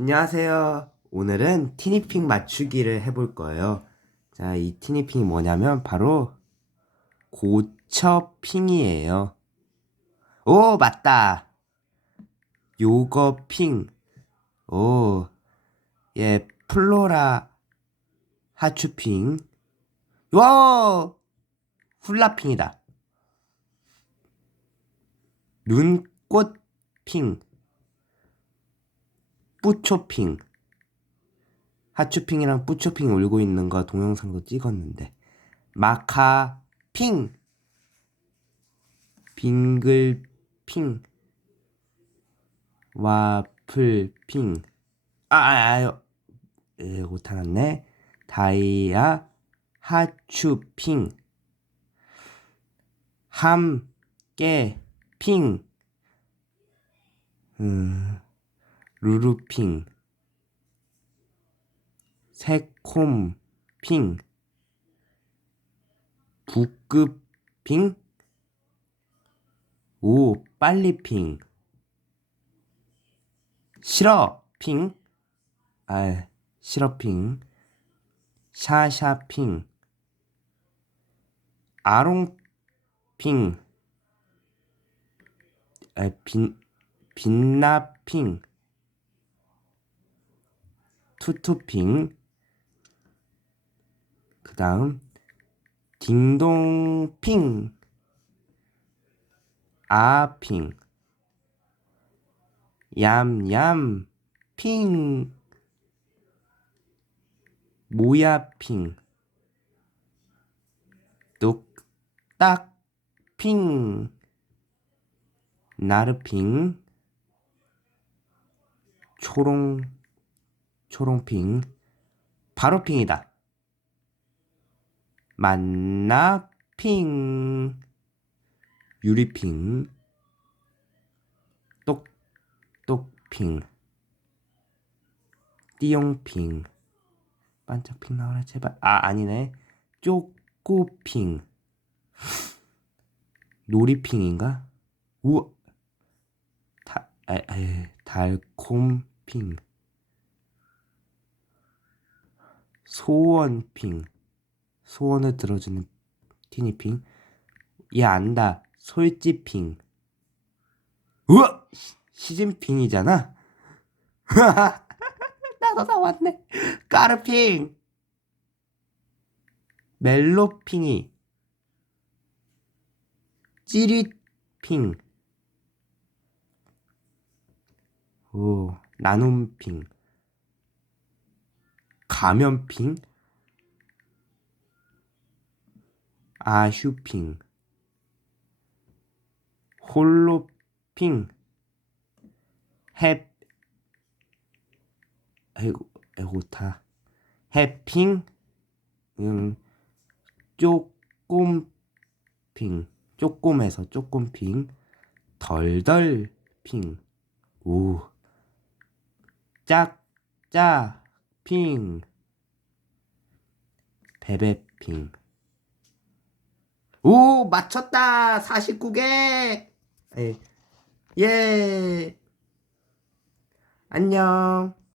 안녕하세요. 오늘은 티니핑 맞추기를 해볼 거예요. 자, 이 티니핑이 뭐냐면 바로 고처핑이에요. 오, 맞다. 요거핑. 오, 예, 플로라 하추핑. 와, 훌라핑이다. 눈꽃핑. 뿌초핑. 하추핑이랑 뿌초핑 울고 있는 거 동영상도 찍었는데. 마카핑. 빙글핑. 와플핑. 아, 아, 아유. 에, 못하겠네. 다이아 하추핑. 함깨핑. 음. 루루핑, 새콤핑, 북급핑, 오, 빨리핑, 싫어핑, 아, 싫어핑, 샤샤핑, 아롱핑, 아, 빈, 빛나핑, 투투핑. 그 다음 딩동핑. 아핑. 얌얌핑. 모야핑. 뚝딱핑. 나르핑. 초롱 초롱핑. 바로핑이다. 만나핑. 유리핑. 똑똑핑. 띠용핑. 반짝핑 나와라 제발. 아 아니네. 쪼꼬핑. 놀이핑인가? 우와 다, 아, 아, 달콤핑 소원핑 소원을 들어주는 티니핑. 얘 안다. 솔지핑. 우와 시- 시즌핑이잖아? 나도 나왔네. 까르핑. 멜로핑이. 찌릿핑. 오 나눔핑 감염핑, 아슈핑, 홀로핑, 해, 아이고, 다, 해핑, 음, 쪼꼼핑, 쪼꼼에서 쪼꼼핑, 덜덜핑, 오, 짝, 짜, 핑 베베핑 오 맞췄다. 49개. 예. 예. 안녕